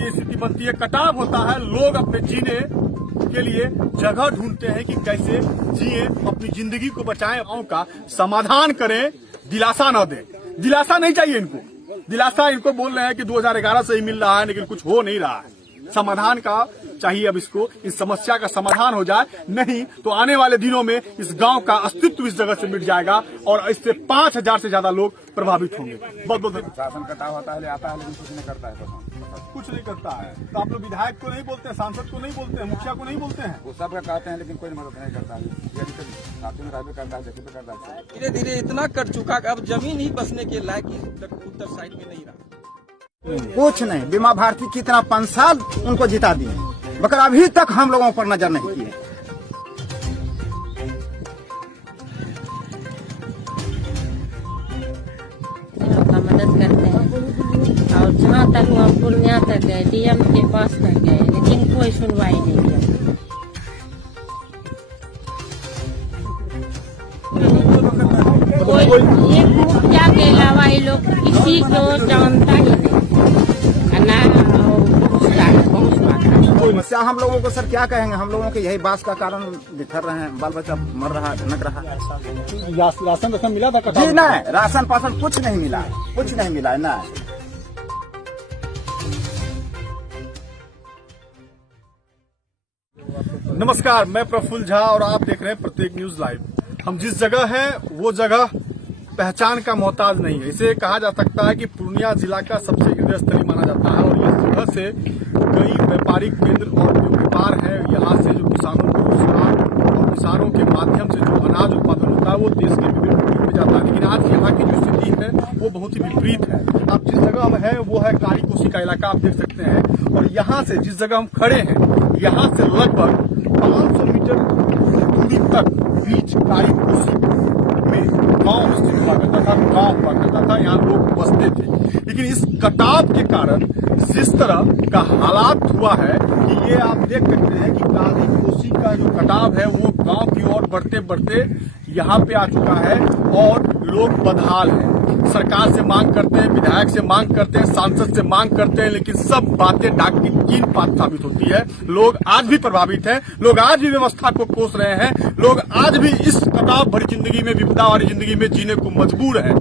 ये स्थिति बनती है, कटाव होता है, लोग अपने जीने के लिए जगह ढूंढते हैं कि कैसे जिए, अपनी जिंदगी को बचाएं, गांव का समाधान करें, दिलासा न दें। दिलासा नहीं चाहिए इनको, दिलासा इनको बोल रहे हैं कि 2011 से ही मिल रहा है, लेकिन कुछ हो नहीं रहा है। समाधान का चाहिए, अब इसको, इस समस्या का समाधान हो जाए, नहीं तो आने वाले दिनों में इस गांव का अस्तित्व इस जगह से मिट जाएगा और इससे 5000 से ज्यादा लोग प्रभावित होंगे। बहुत बहुत शासन कटाव होता है, आता है, लेकिन कुछ नहीं करता है, कुछ नहीं करता है। तो आप लोग विधायक को नहीं बोलते हैं, सांसद को नहीं बोलते हैं, मुखिया को नहीं बोलते हैं? वो सब का कहते हैं, लेकिन कोई मदद नहीं करता है। साथियों में रहबे करता है, देखे तो करता है। धीरे धीरे इतना कट चुका कि अब जमीन ही बसने के लायक उत्तर साइड में नहीं रहा। कुछ नहीं, बीमा भारती कितना 5 साल उनको जिता दिए, मगर अभी तक हम लोगों पर नजर नहीं किए। मदद करते हैं और जहाँ तक वहाँ पूर्णिया तक गए, डीएम के पास तक गए, लेकिन कोई सुनवाई नहीं किया। कोई ये मुखिया के अलावा ये लोग किसी को जानता ही नहीं, ना समस्या हम लोगों को सर क्या कहेंगे, हम लोगों के यही बात का कारण बिखर रहे हैं, बाल बच्चा मर रहा है, भटक रहा है। राशन मिला था? जी नहीं, राशन पासन कुछ नहीं मिला, कुछ नहीं मिला है ना। नमस्कार, मैं प्रफुल्ल झा और आप देख रहे हैं प्रत्येक न्यूज लाइव। हम जिस जगह है वो जगह पहचान का मोहताज नहीं है। इसे कहा जा सकता है कि पूर्णिया जिला का सबसे हृदय स्थली माना जाता है और इस जगह से कई व्यापारिक केंद्र और जो व्यापार है, यहाँ से जो किसानों को रोजगार और किसानों के माध्यम से जो अनाज उत्पादन होता है वो देश के विभिन्न भागों में जाता है। लेकिन आज यहाँ की जो स्थिति है वो बहुत ही विपरीत है। आप जिस जगह हम है वो है कारी कोसी का इलाका, आप देख सकते हैं। और यहाँ से जिस जगह हम खड़े हैं, यहाँ से लगभग 500 मीटर दूरी तक बीच कारी कोसी में गांव स्थित हुआ करता था, गांव हुआ करता था, यहाँ लोग बसते थे। लेकिन इस कटाव के कारण जिस तरह का हालात हुआ है कि ये आप देख सकते हैं कि कारी कोसी का जो कटाव है वो गांव की ओर बढ़ते बढ़ते यहाँ पे आ चुका है और लोग बदहाल हैं। सरकार से मांग करते हैं, विधायक से मांग करते हैं, सांसद से मांग करते हैं, लेकिन सब बातें डाक की कीन पात साबित होती है। लोग आज भी प्रभावित हैं, लोग आज भी व्यवस्था को कोस रहे हैं, लोग आज भी इस कटाव भरी जिंदगी में, विपदा वाली जिंदगी में जीने को मजबूर हैं।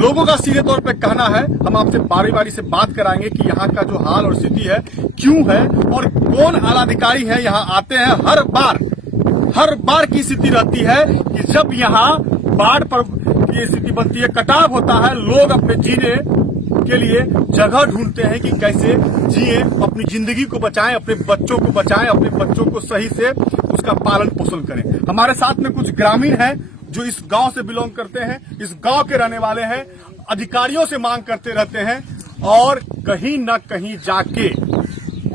लोगों का सीधे तौर पे कहना है, हम आपसे बारी बारी से बात कराएंगे कि यहाँ का जो हाल और स्थिति है क्यों है और कौन आलाधिकारी है यहाँ आते हैं। हर बार की स्थिति रहती है कि जब यहाँ बाढ़ पर ये स्थिति बनती है, कटाव होता है, लोग अपने जीने के लिए जगह ढूंढते हैं कि कैसे जिए, अपनी जिंदगी को बचाएं, अपने बच्चों को बचाएं, अपने बच्चों को सही से उसका पालन पोषण करें। हमारे साथ में कुछ ग्रामीण हैं जो इस गांव से बिलोंग करते हैं, इस गांव के रहने वाले हैं, अधिकारियों से मांग करते रहते हैं और कहीं न कहीं जाके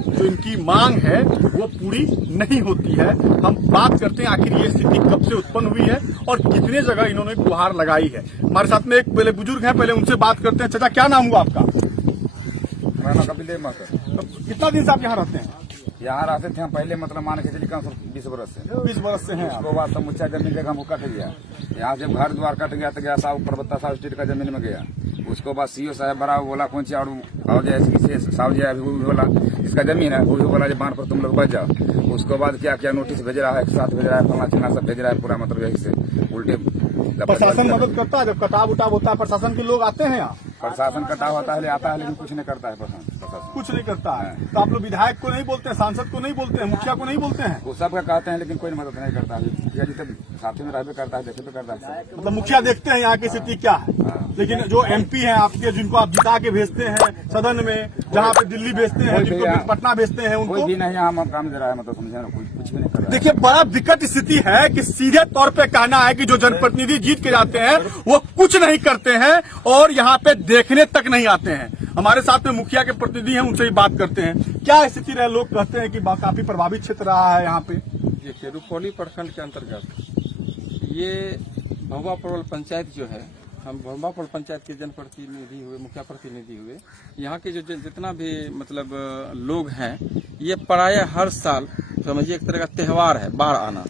जो इनकी मांग है वो पूरी नहीं होती है। हम बात करते हैं आखिर ये स्थिति कब से उत्पन्न हुई है और कितने जगह इन्होंने गुहार लगाई है। हमारे साथ में एक पहले बुजुर्ग हैं, पहले उनसे बात करते हैं। चाचा, क्या नाम हुआ आपका? कितना दिन से आप यहाँ रहते हैं? यहाँ रहते थे हम पहले, मतलब मान के चलिए 20 बरस से। 20 बरस से हैं। उसके बाद समुच्चा जमीन जगह हमको कट गया। यहाँ जब घर द्वार कट गया तो गया साहब परबत्ता साहब स्टेट का जमीन में गया। उसके बाद सीओ साहब बड़ा बोला कौन सी और साहब जी अभी बोला इसका जमीन है, वो भी बोला बांध पर तुम लोग बच जाओ। उसके बाद क्या क्या नोटिस भेज रहा है, साथ भेज रहा है, फलना चिन्ना सब भेज रहा है, पूरा मतलब यही से उल्टे। प्रशासन मदद करता है जब कटाव उटाव होता है? प्रशासन के लोग आते हैं यहाँ? प्रशासन कटाव होता है, आता है, लेकिन कुछ नहीं करता है प्रशासन। कुछ नहीं करता है। तो आप लोग विधायक को नहीं बोलते हैं, सांसद को नहीं बोलते हैं, मुखिया को नहीं बोलते हैं? वो सब का कहते हैं, लेकिन कोई मदद नहीं करता है। मुखिया जी तो साथियों में रहबे करता है, देखे तो करता है। मतलब मुखिया देखते हैं यहाँ की स्थिति क्या है, लेकिन जो एमपी हैं आपके, जिनको आप जिता के भेजते हैं सदन में, जहाँ पे दिल्ली भेजते हैं, जिनको पटना भेजते हैं, उनको कोई भी नहीं हम काम दे रहा है, मतलब समझे ना, कुछ भी नहीं कर रहा है। देखिए, बड़ा विकट स्थिति है कि सीधे तौर पे कहना है कि जो जनप्रतिनिधि जीत के जाते हैं वो कुछ नहीं करते हैं और यहाँ पे देखने तक नहीं आते हैं। हमारे साथ में मुखिया के प्रतिनिधि हैं, उनसे ही बात करते हैं। क्या स्थिति रहे? लोग कहते हैं कि काफी प्रभावित क्षेत्र रहा है यहाँ पे। ये रुपौली प्रखंड के अंतर्गत ये भंगवापरवल पंचायत जो है, हम भंगवापरवल पंचायत के जनप्रतिनिधि हुए, मुखिया प्रतिनिधि हुए। यहाँ के जो जितना भी मतलब लोग हैं, ये प्रायः हर साल समझिए एक तरह का त्यौहार है बाढ़ आना।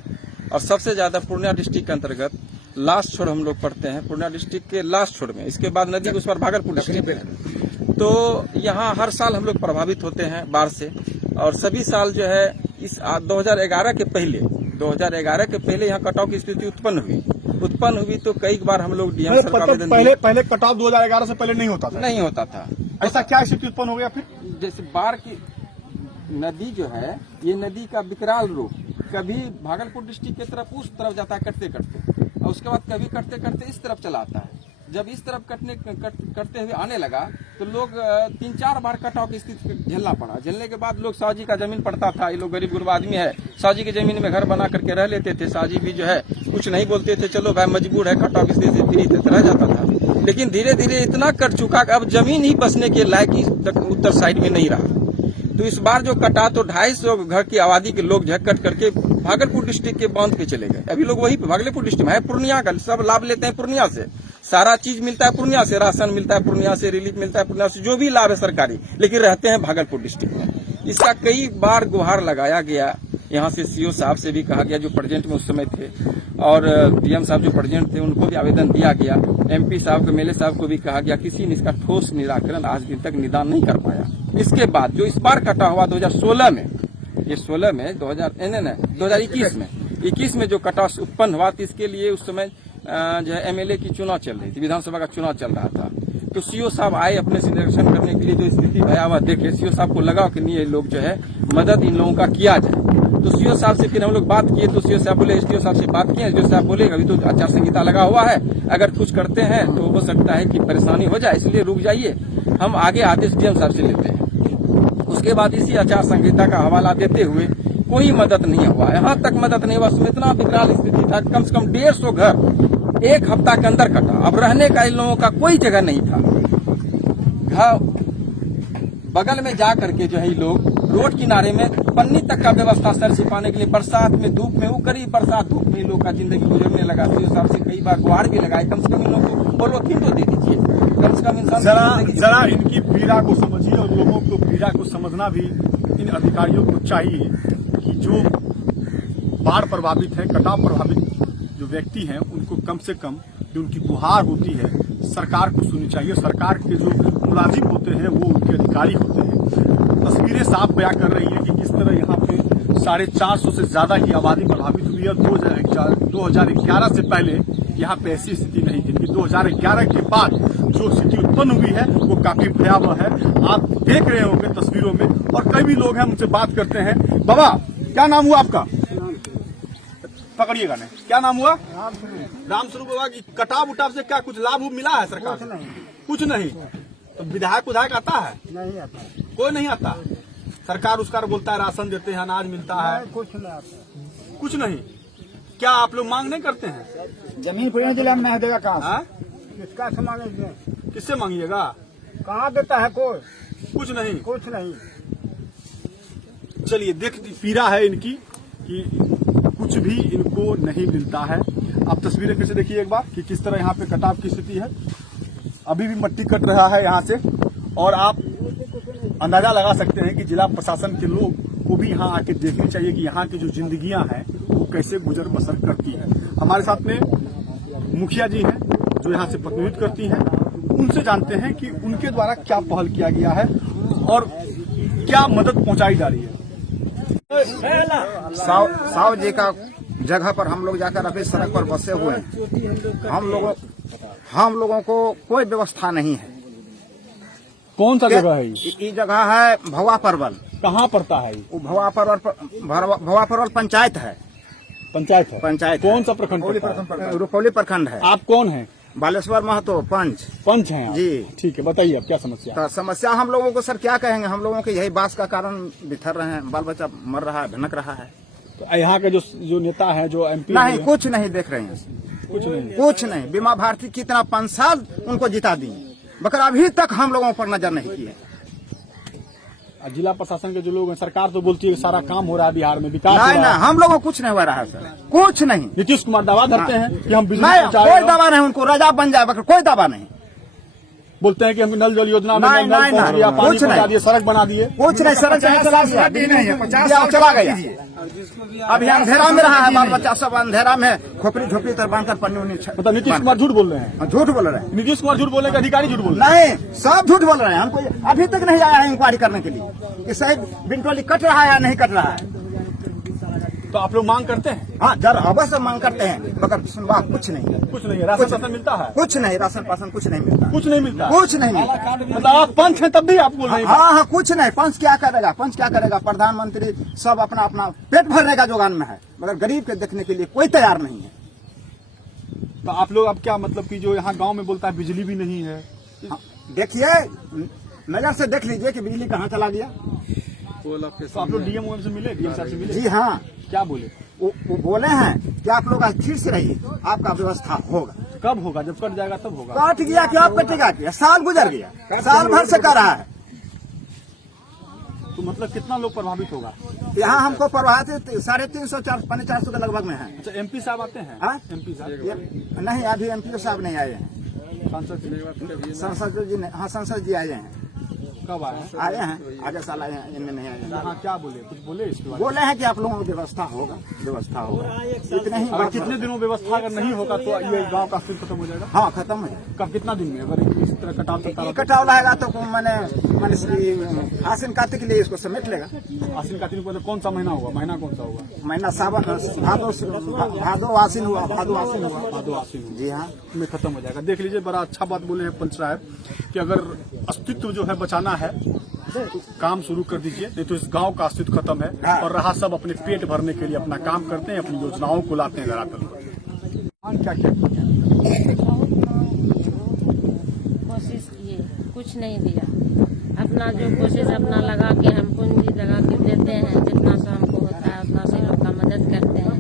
और सबसे ज्यादा पूर्णिया डिस्ट्रिक्ट के अंतर्गत लास्ट छोर हम लोग पढ़ते हैं, पूर्णिया डिस्ट्रिक्ट के लास्ट छोर में। इसके बाद नदी उस पर भागलपुर डिस्ट्रिक्ट है। तो यहाँ हर साल हम लोग प्रभावित होते हैं बाढ़ से। और सभी साल जो है इस 2011 के पहले यहाँ कटाव की स्थिति उत्पन्न हुई तो कई बार हम लोग डीएम सर का आवेदन दिए। पहले कटाव 2011 से पहले नहीं होता था। ऐसा क्या स्थिति उत्पन्न हो गया फिर? जैसे बाढ़ की नदी जो है, ये नदी का विकराल रूप कभी भागलपुर डिस्ट्रिक्ट की तरफ उस तरफ जाता है करते और उसके बाद कभी करते इस तरफ चला आता है। जब इस तरफ करते हुए आने लगा तो लोग 3-4 बार कटाव की स्थिति झेलना पड़ा। झेलने के बाद लोग साहजी का जमीन पड़ता था, ये लोग गरीब गुरबा आदमी है, साहजी की जमीन में घर बना करके रह लेते थे। साहजी भी जो है कुछ नहीं बोलते थे, चलो भाई मजबूर है, कटाव की स्थिति से पीड़ित रह जाता था। लेकिन धीरे धीरे इतना कट चुका कि अब जमीन ही बसने के लायक उत्तर साइड में नहीं रहा। तो इस बार जो कटा तो 250 घर की आबादी के लोग झकट करके भागलपुर डिस्ट्रिक्ट के बांध पे चले गए। अभी लोग वही भागलपुर डिस्ट्रिक्ट में है, पूर्णिया का सब लाभ लेते हैं पूर्णिया से, सारा चीज मिलता है पूर्णिया से, राशन मिलता है पूर्णिया से, रिलीफ मिलता है पूर्णिया से, जो भी लाभ है सरकारी, लेकिन रहते हैं भागलपुर डिस्ट्रिक्ट में। इसका कई बार गुहार लगाया गया, यहाँ से सीओ साहब से भी कहा गया जो प्रेजेंट में उस समय थे, और डीएम साहब जो प्रेजेंट थे उनको भी आवेदन दिया गया। एमपी साहब को, एमएलए साहब को भी कहा गया, किसी ने इसका ठोस निराकरण आज दिन तक निदान नहीं कर पाया। इसके बाद जो इस बार कटा हुआ 2016 में, ये 16 में 2021 में जो कटाव उत्पन्न हुआ, तो इसके लिए उस समय जो है एमएलए की चुनाव चल रही थी, विधानसभा का चुनाव चल रहा था। तो सीओ साहब आए अपने से निरीक्षण करने के लिए, जो स्थिति भयावह देखे, सीओ साहब को लगा कि नहीं ये लोग जो है मदद इन लोगों का किया जाए। तो सीओ साहब से फिर हम लोग बात किए, तो सीओ साहब बोले, एसडीओ साहब से बात किए, एसडीओ साहब बोले अभी तो आचार संहिता लगा हुआ है, अगर कुछ करते हैं तो हो सकता है कि परेशानी हो जाए, इसलिए रुक जाइए, हम आगे आदेश डीएम साहब से लेते हैं। उसके बाद इसी आचार संहिता का हवाला देते हुए कोई मदद नहीं हुआ, यहाँ तक मदद नहीं हुआ। उसमें इतना विकराल स्थिति था, कम से कम 150 घर 1 हफ्ता के अंदर कटा। अब रहने का इन लोगों का कोई जगह नहीं था। बगल में जा करके जो है लोग रोड किनारे में पन्नी तक का व्यवस्था सर छिपाने के लिए, बरसात में धूप में, वो करीब बरसात धूप में लोग का जिंदगी गुजरने लगा। सीओ साहब से कई बार गुहार भी लगाए, कम से कम इन लोगों को पॉलिथीन तो दे दीजिए, कम से कम इंसान जरा इनकी पीड़ा को समझिए, और लोगों को पीड़ा को समझना भी इन अधिकारियों को चाहिए कि जो बाढ़ प्रभावित है, कटाव प्रभावित जो व्यक्ति हैं, उनको कम से कम जो उनकी गुहार होती है सरकार को सुननी चाहिए। सरकार के जो मुलाजिम होते हैं वो उनके अधिकारी होते हैं। तस्वीरें साफ बयां कर रही है कि किस तरह यहाँ पे 450 से ज्यादा की आबादी प्रभावित हुई है। 2011 से पहले यहाँ पे ऐसी स्थिति नहीं थी। 2011 के बाद जो स्थिति उत्पन्न हुई है वो काफी भयावह है, आप देख रहे होंगे तस्वीरों में। और कई भी लोग हैं, उनसे बात करते हैं। बाबा, क्या नाम हुआ आपका? पकड़िएगा नहीं, क्या नाम हुआ? राम स्वरूप। बाबा की कटाव उटाव से क्या कुछ लाभ मिला है सरकार? कुछ नहीं। तो विधायक आता है? नहीं आता, कोई नहीं आता। सरकार उसका बोलता है राशन देते हैं, अनाज मिलता है, कुछ नहीं आता, कुछ नहीं। क्या आप लोग मांग नहीं करते हैं? जमीन पूरे जिला में नहीं देगा कहाँ? किसका से मांगेंगे? किससे मांगिएगा? कहाँ देता है कोई? कुछ नहीं, कुछ नहीं। चलिए, देख पीड़ा है इनकी कि कुछ भी इनको नहीं मिलता है। आप तस्वीरें फिर से देखिए एक बार कि किस तरह यहाँ पे कटाव की स्थिति है। अभी भी मट्टी कट रहा है यहाँ से, और आप अंदाजा लगा सकते हैं कि जिला प्रशासन के लोग को भी यहाँ आके देखनी चाहिए कि यहाँ की जो जिंदगियां हैं वो कैसे गुजर बसर करती है। हमारे साथ में मुखिया जी हैं जो यहाँ से प्रतिनिधित्व करती हैं, उनसे जानते हैं कि उनके द्वारा क्या पहल किया गया है और क्या मदद पहुंचाई जा रही है। साव जी का जगह पर हम लोग जाकर अभी सड़क पर बसे हुए हैं। हम लोगों को कोई व्यवस्था नहीं है। कौन सा जगह है ये जगह है भवा परवल। कहाँ पड़ता है? वो भवा परवल पंचायत है। पंचायत है? पंचायत। कौन सा प्रखंड? रुपौली प्रखंड है। आप कौन हैं? बालेश्वर महतो, पंच हैं आप? जी, ठीक है, बताइए अब क्या समस्या? तो समस्या हम लोगों को सर क्या कहेंगे, हम लोगों के यही बास का कारण बिखर रहे हैं, बाल बच्चा मर रहा है, भनक रहा है। तो यहाँ के जो नेता है, जो एमपी, नहीं कुछ नहीं देख रहे हैं, कुछ नहीं। बीमा भारती कितना 5 साल उनको जिता दी, मगर अभी तक हम लोगों पर नजर नहीं किए। जिला प्रशासन के जो लोग हैं, सरकार तो बोलती है कि सारा काम हो रहा है बिहार में, विकास नहीं ना, हम लोगों को कुछ नहीं हो रहा है सर, कुछ नहीं। नीतीश कुमार दावा धरते हैं कि हम बिजली नहीं, कोई दावा नहीं, उनको राजा बन जाए, मगर कोई दावा नहीं। बोलते हैं कि हम नल जल योजना में नहीं, नल पहुंच गया, पानी पहुंचा दिए, सड़क बना दिए। कुछ नहीं, सड़क चला गया, चला गया। अभी अंधेरा में रहा है, बाल बच्चा सब अंधेरा में खोपड़ी झोपड़ी तर बांधकर पन्नी उन्नी मतलब नीतीश कुमार झूठ बोल रहे हैं, झूठ बोल रहे हैं। नीतीश कुमार झूठ बोलने के अधिकारी झूठ बोल रहे हैं। नहीं, सब झूठ बोल रहे हैं। हमको अभी तक नहीं आया है इंक्वायरी करने के लिए कि सही बिंटोली कट रहा है या नहीं कट रहा है। तो आप लोग मांग करते हैं? हाँ, जर अवश्य मांग करते हैं, मगर सुनवा कुछ नहीं है। कुछ नहीं है, राशन मिलता है? कुछ नहीं, राशन पासन कुछ नहीं मिलता, कुछ नहीं मिलता, कुछ नहीं मिलता। मतलब आप पंच हैं तब भी आप बोल रहे हैं? हाँ हाँ, कुछ नहीं। पंच क्या करेगा, पंच क्या करेगा? प्रधानमंत्री सब अपना अपना पेट भरने का जुगान में है, मगर गरीब के देखने के लिए कोई तैयार नहीं है। तो आप लोग अब क्या मतलब कि जो यहाँ गांव में बोलता है बिजली भी नहीं है? हाँ, देखिए नजर से देख लीजिए कि बिजली कहाँ चला गया। तो आप लोग डीएम से मिले, डीएम साहब से मिले? जी हाँ, क्या बोले? वो बोले हैं कि आप लोग स्थिर से रहिए, आपका व्यवस्था होगा। कब होगा? जब कट जाएगा तब होगा। कट गया कि अब कटेगा क्या? साल गुजर गया, साल भर से कर रहा है। तो मतलब कितना लोग प्रभावित होगा? यहाँ हमको प्रभावित 350 400 के लगभग में है। अच्छा, एमपी साहब आते हैं? हाँ? एमपी साहब नहीं, अभी एमपी साहब नहीं आए हैं। सांसद जी ने, हाँ सांसद जी आए हैं। कब आए? आए हैं, आगे साल आए हैं, इनमें नहीं आए हैं। हाँ, क्या बोले? कुछ बोले इसके बारे में? बोले हैं कि आप लोगों को व्यवस्था होगा, व्यवस्था होगा। इतने ही अगर कितने दिनों व्यवस्था अगर नहीं होगा तो ये गांव का अस्तित्व खत्म हो जाएगा? हाँ, खत्म हो जाएगा। कब, कितना दिन में अगर इस तरह कटाव चलता रहा? कटाव रहेगा तो मैंने आसिन कार्तिक के लिए इसको समेट लेगा। आसिन कार्तिक को कौन सा महीना होगा? महीना कौन सा होगा? महीना सावन, भादो आसिन हुआ, भादो आसिन हुआ, भादो आसिन जी हाँ, में खत्म हो जाएगा। देख लीजिए, बड़ा अच्छा बात बोले हैं पंच साहब कि अगर अस्तित्व जो है बचाना है तो काम शुरू कर दीजिए, नहीं तो इस गांव का अस्तित्व खत्म है। और रहा सब अपने पेट भरने के लिए अपना काम करते हैं, अपनी योजनाओं को लाते हैं धरातल पर। क्या क्या कोशिश किए, कुछ नहीं दिया। अपना जो कोशिश अपना लगा के हम पूंजी लगा के देते हैं, जितना से हमको होता है उतना से लोग का मदद करते हैं।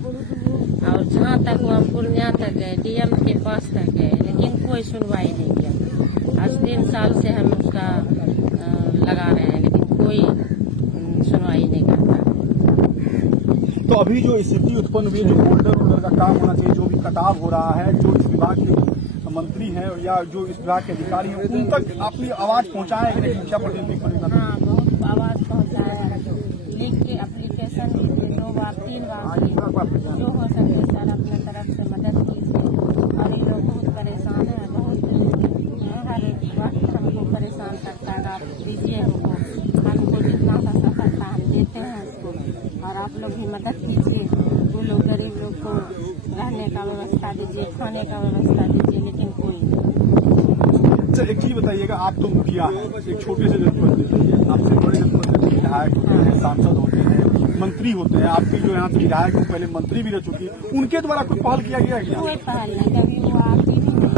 और जहाँ तक वो हम पूर्णिया तक गए, डीएम के पास तक गए, लेकिन कोई सुनवाई नहीं किया। आज 3 साल से हम उसका लगा रहे हैं, लेकिन कोई सुनवाई नहीं करता। तो अभी जो स्थिति उत्पन्न हुई है, जो बोल्डर का काम होना चाहिए, जो भी कटाव हो रहा है, जो इस विभाग के मंत्री हैं या जो इस विभाग के अधिकारी हैं, उन तक अपनी आवाज पहुंचाए कि नहीं? शिक्षा प्रतिनिधि को हाँ, बहुत आवाज पहुंचाया, लिख के एप्लीकेशन 2 बार 3 बार, जो हो सके सर अपने तरफ से मदद कीजिए। और ये लोग बहुत परेशान है, बहुत हर वक्त हमको परेशान करता है। आप दीजिए हमको जितना सा सफलता हम देते हैं उसको, और आप लोग भी मदद कीजिए। वो लोग गरीब लोग को रहने का व्यवस्था दीजिए, खाने का व्यवस्था दीजिए, लेकिन कोई नहीं। अच्छा, एक चीज बताइएगा, आप तो मुखिया हैं, एक छोटे से जनपद से, आपसे बड़े जनपद से विधायक होते हैं, सांसद होते हैं, मंत्री होते हैं। आपकी जो यहाँ से विधायक पहले मंत्री भी रह चुकी, उनके द्वारा कुछ पहल किया गया है क्या? कोई पहल नहीं, कभी वो आती भी नहीं।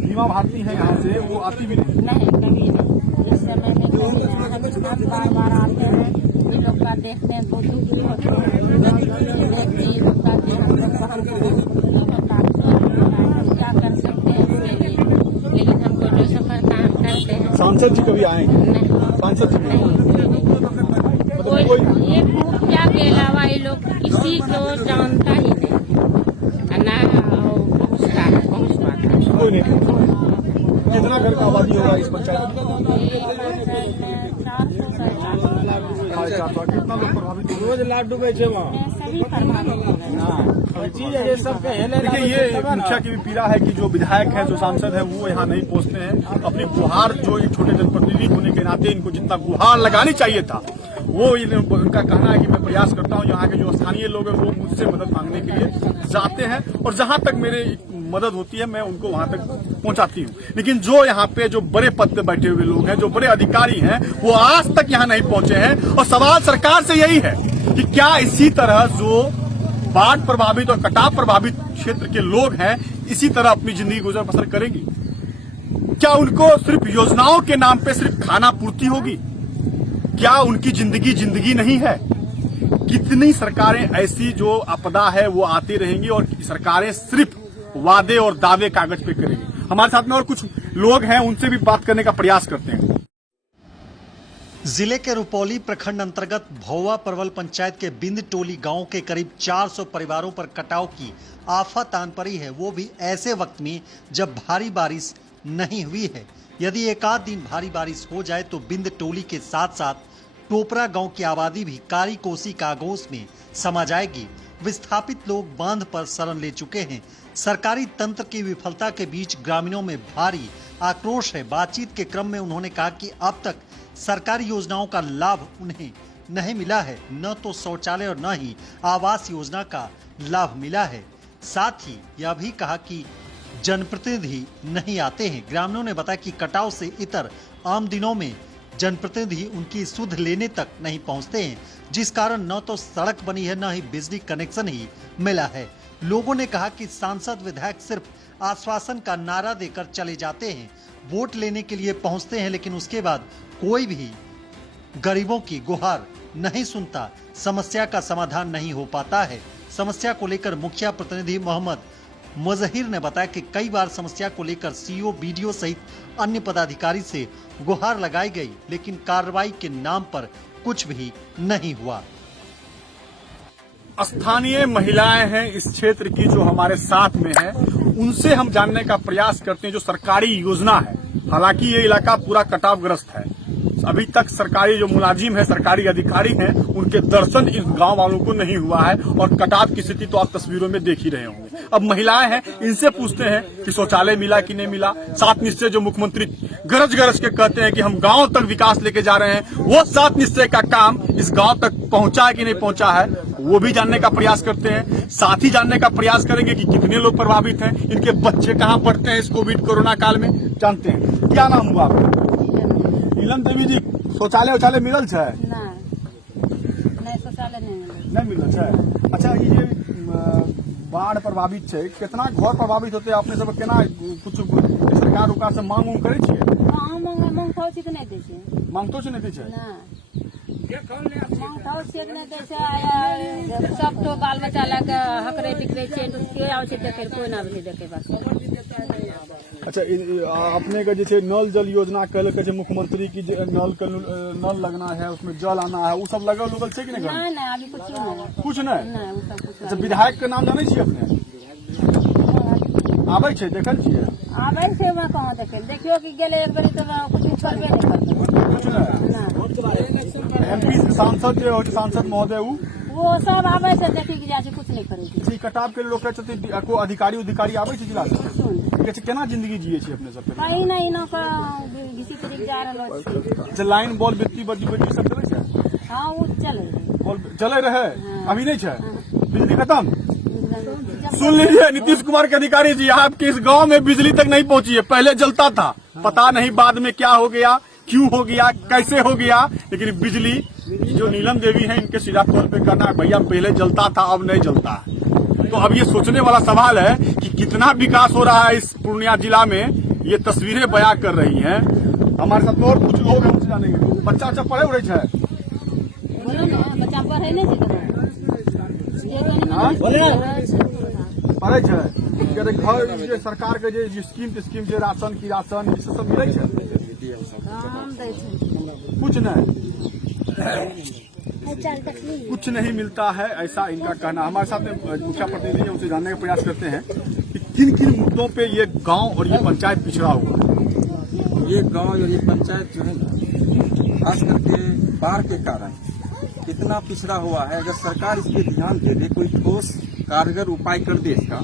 बीमा भारती है यहाँ से, वो आती भी नहीं? कभी नहीं। इस समय में हम बार आते हैं, ये लोग का देखते हैं बहुत दुखी होते हैं, देख के ये लोग का हम लोग को हमको होता है, हम क्या कर सकते हैं इसके लिए, लेकिन हमको जो सफलता हम करते हैं। सांसद जी कभी आएंगे? सांसद जी कोई एक मुखिया के अलावा ये लोग किसी को जानता ही नहीं, ना पहुँचता कोई नहीं। कितना घर का आबादी होगा इस पंचायत में? 400। कितना लोग प्रभावित होंगे? रोज लाडू बेचे वहाँ सभी प्रभावित हो गए। ये सब देखिए, ये मुखिया की भी पीड़ा है कि जो विधायक है, जो सांसद है, वो यहाँ नहीं पहुँचते हैं। अपनी गुहार, जो एक छोटे जनप्रतिनिधि होने के नाते इनको जितना गुहार लगानी चाहिए था, वो उनका कहना है कि मैं प्रयास करता हूँ। यहाँ के जो स्थानीय लोग हैं वो मुझसे मदद मांगने के लिए जाते हैं, और जहाँ तक मेरे मदद होती है मैं उनको वहां तक पहुंचाती हूँ। लेकिन जो यहाँ पे जो बड़े पद पे बैठे हुए लोग हैं, जो बड़े अधिकारी हैं, वो आज तक यहाँ नहीं पहुंचे हैं। और सवाल सरकार से यही है कि क्या इसी तरह जो बाढ़ प्रभावित और कटाव प्रभावित क्षेत्र के लोग हैं, इसी तरह अपनी जिंदगी गुजर बसर करेंगी? क्या उनको सिर्फ योजनाओं के नाम पे सिर्फ खाना पूर्ति होगी? क्या उनकी जिंदगी नहीं है? कितनी सरकारें ऐसी जो आपदा है वो आती रहेंगी, और सरकारें सिर्फ वादे और दावे कागज पे करेंगे। हमारे साथ में और कुछ लोग हैं, उनसे भी बात करने का प्रयास करते हैं। जिले के रुपौली प्रखंड अंतर्गत भौवा परवल पंचायत के बिंद टोली गांव के करीब 400 परिवारों पर कटाव की आफत आन पड़ी है, वो भी ऐसे वक्त में जब भारी बारिश नहीं हुई है। यदि एक आध दिन भारी बारिश हो जाए तो बिंद टोली के साथ साथ टोपरा गांव की आबादी भी कारी कोसी कागोस में समा जाएगी। विस्थापित लोग बांध पर शरण ले चुके हैं। सरकारी तंत्र की विफलता के बीच ग्रामीणों में भारी आक्रोश है। बातचीत के क्रम में उन्होंने कहा कि अब तक सरकारी योजनाओं का लाभ उन्हें नहीं मिला है, न तो शौचालय और न ही आवास योजना का लाभ मिला है। साथ ही यह भी कहा कि जनप्रतिनिधि नहीं आते हैं। ग्रामीणों ने बताया कि कटाव से इतर आम दिनों में जनप्रतिनिधि उनकी सुध लेने तक नहीं पहुंचते हैं, जिस कारण न तो सड़क बनी है न ही बिजली कनेक्शन ही मिला है। लोगों ने कहा कि सांसद विधायक सिर्फ आश्वासन का नारा देकर चले जाते हैं, वोट लेने के लिए पहुंचते हैं, लेकिन उसके बाद कोई भी गरीबों की गुहार नहीं सुनता, समस्या का समाधान नहीं हो पाता है। समस्या को लेकर मुखिया प्रतिनिधि मोहम्मद मुजहिर ने बताया कि कई बार समस्या को लेकर सीओ, बीडीओ सहित अन्य पदाधिकारी से गुहार लगाई गई, लेकिन कार्रवाई के नाम पर कुछ भी नहीं हुआ। स्थानीय महिलाएं हैं इस क्षेत्र की जो हमारे साथ में है, उनसे हम जानने का प्रयास करते हैं जो सरकारी योजना है। हालांकि ये इलाका पूरा कटावग्रस्त है, अभी तक सरकारी जो मुलाजिम है, सरकारी अधिकारी हैं, उनके दर्शन इस गांव वालों को नहीं हुआ है और कटाव की स्थिति तो आप तस्वीरों में देख ही रहे होंगे। अब महिलाएं हैं, इनसे पूछते हैं कि शौचालय मिला कि नहीं मिला। 7 निश्चय जो मुख्यमंत्री गरज गरज के कहते हैं कि हम गांव तक विकास लेके जा रहे हैं, वो 7 निश्चय का काम इस गांव तक पहुंचा है कि नहीं पहुंचा है, वो भी जानने का प्रयास करते हैं। साथ ही जानने का प्रयास करेंगे कि कितने लोग प्रभावित हैं, इनके बच्चे कहाँ पढ़ते हैं इस कोविड कोरोना काल में, जानते हैं। क्या नाम हुआ आपका? नीलम देवी जी, शौचालय मिलल छै? नहीं, शौचालय नहीं मिलल छै। अच्छा, ये जे बाढ़ प्रभावित छै, कितना घर प्रभावित होते, अपने सब केना कुछ सरकार उकार से मांग करे छियै? मांगतो छी कि नहीं दै छै? मांगतो छै नहीं दै छै? मांगतो छी कि नहीं दै छै? सब तो बाल बच्चा लग हकरे टिकरे छै, के आबै छै देखे, कोई ना आबै छै देखे बस। अच्छा, अपने का जैसे नल जल योजना कहल के मुख्यमंत्री की नल लगना है, उसमें जल आना है, वो सब लगल उगल छै कि नहीं? नहीं, अभी कुछ नहीं। कुछ नहीं? नहीं, वो सब कुछ अच्छा, विधायक के नाम जाने छियै अपने? आबै छै, देखल छियै? आबै छै, वहाँ कहाँ देखे? देखियो कि गेले एक बेरी तो कुछ करबे नहीं करते। कुछ नहीं। एमपी सांसद जे हो, सांसद महोदय वो सब आबै से देखी कि जाय छै, कुछ नहीं करे छै। कटाव के लोग को अधिकारी आबै छै जिला से, केना जिंदगी जिये छी अपने सब? कहीं नहीं ना घिसी फिर जा रहलो छै। लाइन बॉल बिजली सब चले छै? हाँ, वो चले रहे, अभी नहीं छै। बिजली खत्म। सुन लीजिए नीतीश कुमार के अधिकारी जी, आपके इस गांव में बिजली तक नहीं पहुंची है। पहले जलता था, पता नहीं बाद में क्या हो गया, क्यों हो गया, कैसे हो गया, लेकिन बिजली जो नीलम देवी हैं, इनके सीधा तौर पे कहना है भैया पहले जलता था, अब नहीं जलता है। तो अब ये सोचने वाला सवाल है कि कितना विकास हो रहा है इस पूर्णिया जिला में। ये तस्वीरें बयां कर रही हैं। हमारे साथ और कुछ लोग हैं, उनसे जानेंगे। बच्चा पढ़े उड़े है? बच्चा पढ़े नहीं पढ़े छै? घर सरकार के जे स्कीम छै, राशन की राशन सब मिले छै? कुछ नहीं, कुछ नहीं मिलता है, ऐसा इनका कहना। हमारे साथ में मुखिया प्रतिनिधि है, उनसे जानने का प्रयास करते हैं कि किन किन मुद्दों पे ये गांव और ये पंचायत पिछड़ा हुआ है। ये गांव और ये पंचायत जो है ना, खास करके बाढ़ के कारण कितना पिछड़ा हुआ है। अगर सरकार इस पे ध्यान दे दे, कोई ठोस कारगर उपाय कर दे इसका,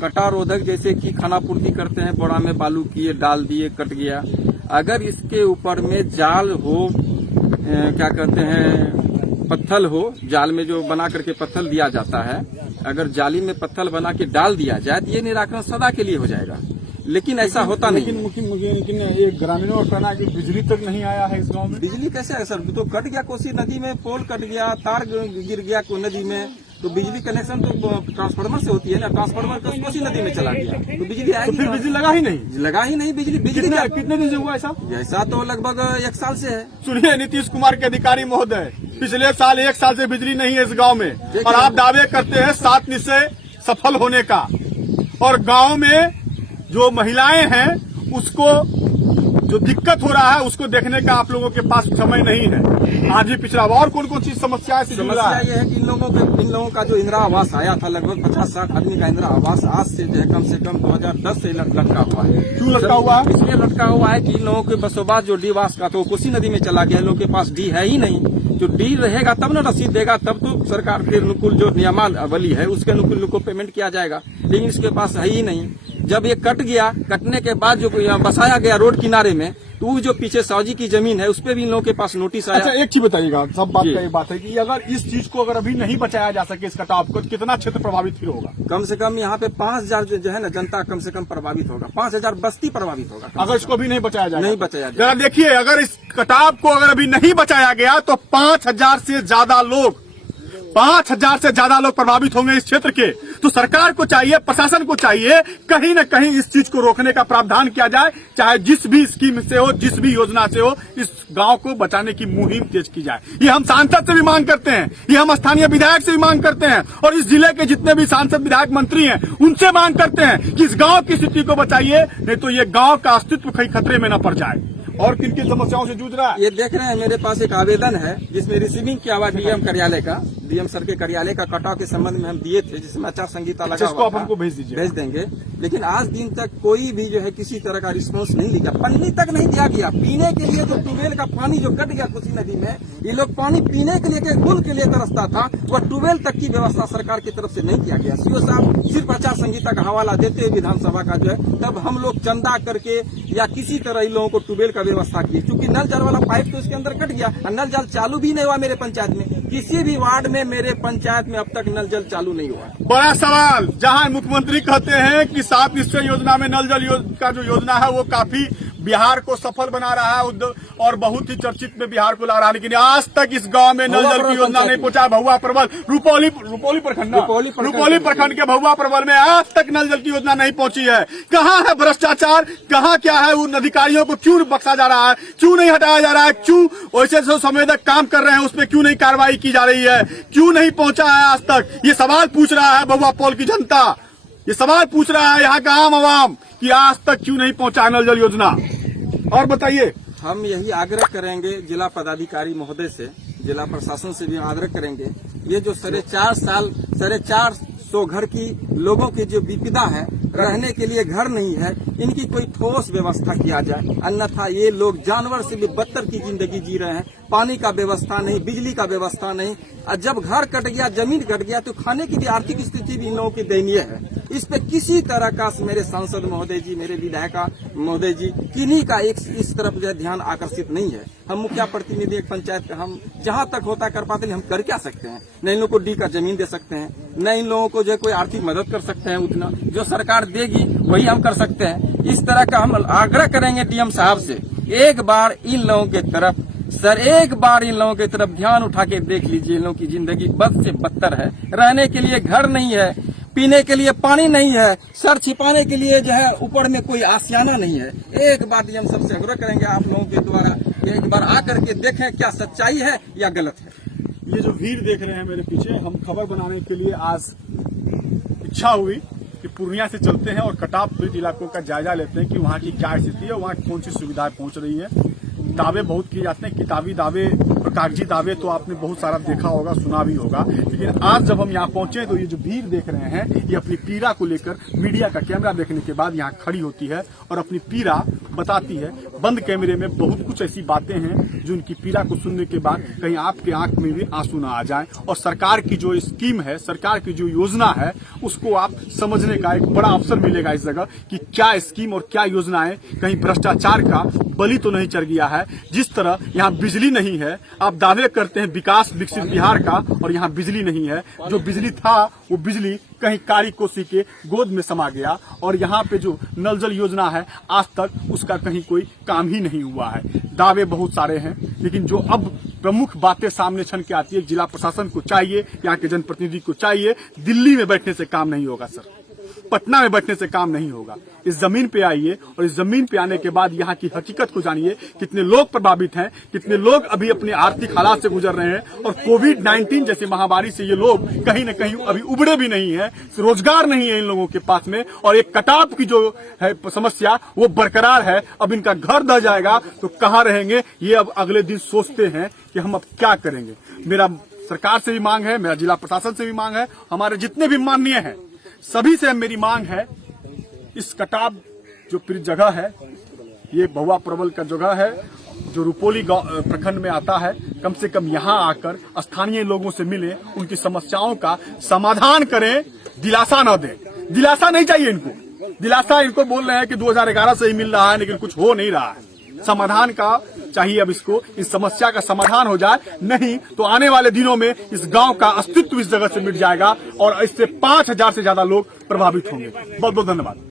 कटाव रोधक जैसे कि खानापूर्ति करते हैं, बोरा में बालू किए, डाल दिए, कट गया। अगर इसके ऊपर में जाल हो, क्या कहते हैं, पत्थल हो, जाल में जो बना करके पत्थल दिया जाता है, अगर जाली में पत्थल बना के डाल दिया जाए तो ये निराकरण सदा के लिए हो जाएगा। लेकिन ऐसा होता नहीं। लेकिन एक ग्रामीणों का कहना है कि बिजली तक नहीं आया है इस गांव में। बिजली कैसे है सर? तो कट गया, कोसी नदी में पोल कट गया, तार गिर गया नदी में, तो बिजली कनेक्शन तो ट्रांसफार्मर से होती है ना, ट्रांसफार्मर कोसी नदी में चला गया तो बिजली आएगी। तो फिर बिजली लगा ही नहीं बिजली कितने दिन से हुआ ऐसा? ऐसा तो लगभग 1 साल से है। सुनिए नीतीश कुमार के अधिकारी महोदय, पिछले साल 1 साल से बिजली नहीं है इस गांव में, और आप दावे करते हैं 7 निश्चय सफल होने का, और गांव में जो महिलाएं हैं उसको जो दिक्कत हो रहा है उसको देखने का आप लोगों के पास समय नहीं है। आज ही पिछड़ा और कौन कौन सी समस्याएं से जुड़ रहा समस्या है? ये है कि इन लोगों का जो इंदिरा आवास आया था, लगभग 50-60 आदमी का इंदिरा आवास आज से जो है कम से कम 2010 से लटका हुआ है। क्यों लटका हुआ है? इसलिए लटका हुआ है कि इन लोगों के बसोबास जो डी वास का तो कोसी नदी में चला गया, इन लोगों के पास डी है ही नहीं। जो डी रहेगा तब ना रसीद देगा, तब तो सरकार के अनुकूल जो नियमावली है उसके अनुकूल इनको पेमेंट किया जाएगा, लेकिन इसके पास है ही नहीं। जब ये कट गया, कटने के बाद जो यहाँ बसाया गया रोड किनारे में, तो वो जो पीछे सावजी की जमीन है उस पे भी इन लोगों के पास नोटिस आया। अच्छा, एक चीज बताइएगा, सब बात जी। का एक बात है कि अगर इस चीज को अगर अभी नहीं बचाया जा सके, इस कटाव को, तो कितना क्षेत्र प्रभावित फिर होगा? कम से कम यहाँ पे 5000 जो है ना जनता कम से कम प्रभावित होगा, 5000 बस्ती प्रभावित होगा अगर इसको भी नहीं बचाया जाए, नहीं बचाया जाए। जरा देखिए, अगर इस कटाव को अगर अभी नहीं बचाया गया तो 5000 से ज्यादा लोग प्रभावित होंगे इस क्षेत्र के। तो सरकार को चाहिए, प्रशासन को चाहिए, कहीं न कहीं इस चीज को रोकने का प्रावधान किया जाए, चाहे जिस भी स्कीम से हो, जिस भी योजना से हो, इस गांव को बचाने की मुहिम तेज की जाए। ये हम सांसद से भी मांग करते हैं, ये हम स्थानीय विधायक से भी मांग करते हैं, और इस जिले के जितने भी सांसद विधायक मंत्री हैं उनसे मांग करते हैं कि इस गांव की स्थिति को बचाइए, नहीं तो ये गांव का अस्तित्व कहीं खतरे में न पड़ जाए। और किन किन समस्याओं से जूझ रहा है? ये देख रहे हैं, मेरे पास एक आवेदन है जिसमें रिसीविंग किया हुआ डीएम कार्यालय का, डीएम सर के कार्यालय का कटाव के संबंध में हम दिए थे, जिसमें आचार संहिता लगा इसको हुआ आप था। हमको भेज दीजिए। भेज देंगे, लेकिन आज दिन तक कोई भी जो है किसी तरह का रिस्पांस नहीं दिया, पन्नी तक नहीं दिया गया। पीने के लिए जो ट्यूबवेल का पानी जो कट गया कोसी नदी में, ये लोग पानी पीने के लिए गुल के लिए तरसता था, वह ट्यूबवेल तक की व्यवस्था सरकार की तरफ से नहीं किया गया। सीओ साहब सिर्फ आचार संहिता का हवाला देते हुए विधानसभा का जो है, तब हम लोग चंदा करके या किसी तरह इन लोगों को ट्यूबवेल का व्यवस्था किए, क्योंकि नल जल वाला पाइप तो इसके अंदर कट गया और नल जल चालू भी नहीं हुआ। मेरे पंचायत में, किसी भी वार्ड में मेरे पंचायत में अब तक नल जल चालू नहीं हुआ। बड़ा सवाल, जहां मुख्यमंत्री कहते हैं कि 7 निश्चय योजना में नल जल का जो योजना है वो काफी बिहार को सफल बना रहा है और बहुत ही चर्चित में बिहार को ला रहा है, लेकिन आज तक इस गांव में नल जल की योजना नहीं पहुंचा। भहुआ प्रबल रुपौली प्रखंड के भहुआ प्रबल में आज तक नल जल की योजना नहीं पहुंची है। कहाँ है भ्रष्टाचार, कहाँ क्या है? उन अधिकारियों को क्यों बख्शा जा रहा है, क्यों नहीं हटाया जा रहा है, क्यों वैसे जो संवेदक काम कर रहे हैं उस पर क्यों नहीं कार्रवाई की जा रही है, क्यों नहीं पहुंचा है आज तक? ये सवाल पूछ रहा है भहुआ पौल की जनता, ये सवाल पूछ रहा है यहाँ का आम आवाम कि आज तक क्यों नहीं पहुंचा नल जल योजना। और बताइए, हम यही आग्रह करेंगे जिला पदाधिकारी महोदय से, जिला प्रशासन से भी आग्रह करेंगे, ये जो 450 घर की लोगों की जो विपदा है, रहने के लिए घर नहीं है, इनकी कोई ठोस व्यवस्था किया जाए, अन्यथा ये लोग जानवर से भी बदतर की जिंदगी जी रहे हैं। पानी का व्यवस्था नहीं, बिजली का व्यवस्था नहीं, और जब घर कट गया, जमीन कट गया, तो खाने की भी आर्थिक स्थिति भी इन लोगों की दयनीय है। इस पे किसी तरह का मेरे सांसद महोदय जी, मेरे विधायक महोदय जी, किन्हीं का इस तरफ जो ध्यान आकर्षित नहीं है। हम मुखिया प्रतिनिधि एक पंचायत का, हम जहां तक होता कर पाते हैं हम कर क्या सकते हैं? न इन लोगों को डी का जमीन दे सकते हैं, न इन लोगों को जो कोई आर्थिक मदद कर सकते हैं, उतना जो सरकार देगी वही हम कर सकते हैं। इस तरह का हम आग्रह करेंगे डीएम साहब से, एक बार इन लोगों के तरफ ध्यान उठा के देख लीजिए। इन लोगों की जिंदगी बद से बदतर है, रहने के लिए घर नहीं है, पीने के लिए पानी नहीं है, सर छिपाने के लिए जो है ऊपर में कोई आशियाना नहीं है। एक बार डीएम सबसे आग्रह करेंगे आप लोगों के द्वारा, एक बार आकर के देखें क्या सच्चाई है या गलत है। ये जो भीड़ देख रहे हैं मेरे पीछे, हम खबर बनाने के लिए आज इच्छा हुई कि पूर्णिया से चलते हैं और कटाव पीड़ित इलाकों का जायजा लेते हैं कि वहाँ की क्या स्थिति है, वहाँ कौन सी सुविधाएं पहुंच रही है। दावे बहुत किए जाते हैं, किताबी दावे और कागजी दावे तो आपने बहुत सारा देखा होगा, सुना भी होगा, लेकिन आज जब हम यहाँ पहुंचे तो ये जो भीड़ देख रहे हैं, ये अपनी पीड़ा को लेकर मीडिया का कैमरा देखने के बाद यहाँ खड़ी होती है और अपनी पीड़ा बताती है। बंद कैमरे में बहुत कुछ ऐसी बातें हैं जो उनकी पीड़ा को सुनने के बाद कहीं आपके आंख में भी आंसू ना आ जाए, और सरकार की जो स्कीम है, सरकार की जो योजना है, उसको आप समझने का एक बड़ा अवसर मिलेगा इस जगह कि क्या स्कीम और क्या योजनाएं कहीं भ्रष्टाचार का बलि तो नहीं चढ़ गया है। जिस तरह यहाँ बिजली नहीं है, आप दावे करते हैं विकास विकसित बिहार का, और यहाँ बिजली नहीं है। जो बिजली था वो बिजली कहीं कारी कोसी के गोद में समा गया, और यहाँ पे जो नल जल योजना है आज तक उसका कहीं कोई काम ही नहीं हुआ है। दावे बहुत सारे हैं, लेकिन जो अब प्रमुख बातें सामने छन के आती है, जिला प्रशासन को चाहिए, यहाँ के जनप्रतिनिधि को चाहिए, दिल्ली में बैठने से काम नहीं होगा सर। पटना में बैठने से काम नहीं होगा। इस जमीन पे आइए और इस जमीन पे आने के बाद यहाँ की हकीकत को जानिए, कितने लोग प्रभावित हैं, कितने लोग अभी अपने आर्थिक हालात से गुजर रहे हैं और कोविड-19 जैसी महामारी से ये लोग कहीं न कहीं अभी उबरे भी नहीं है, रोजगार नहीं है इन लोगों के पास में, और एक कटाव की जो है समस्या वो बरकरार है। अब इनका घर ढह जाएगा तो कहाँ रहेंगे, ये अब अगले दिन सोचते हैं कि हम अब क्या करेंगे। मेरा सरकार से भी मांग है, मेरा जिला प्रशासन से भी मांग है, हमारे जितने भी माननीय हैं सभी से मेरी मांग है, इस कटाव जो पीड़ित जगह है, ये भौवा प्रवल का जगह है जो रुपोली प्रखंड में आता है, कम से कम यहाँ आकर स्थानीय लोगों से मिले, उनकी समस्याओं का समाधान करें, दिलासा न दें। दिलासा नहीं चाहिए इनको, दिलासा इनको बोल रहे हैं कि 2011 से ही मिल रहा है लेकिन कुछ हो नहीं रहा है। समाधान का चाहिए, अब इसको इस समस्या का समाधान हो जाए, नहीं तो आने वाले दिनों में इस गांव का अस्तित्व इस जगह से मिट जाएगा और इससे 5000 से ज्यादा लोग प्रभावित होंगे। बहुत बहुत धन्यवाद।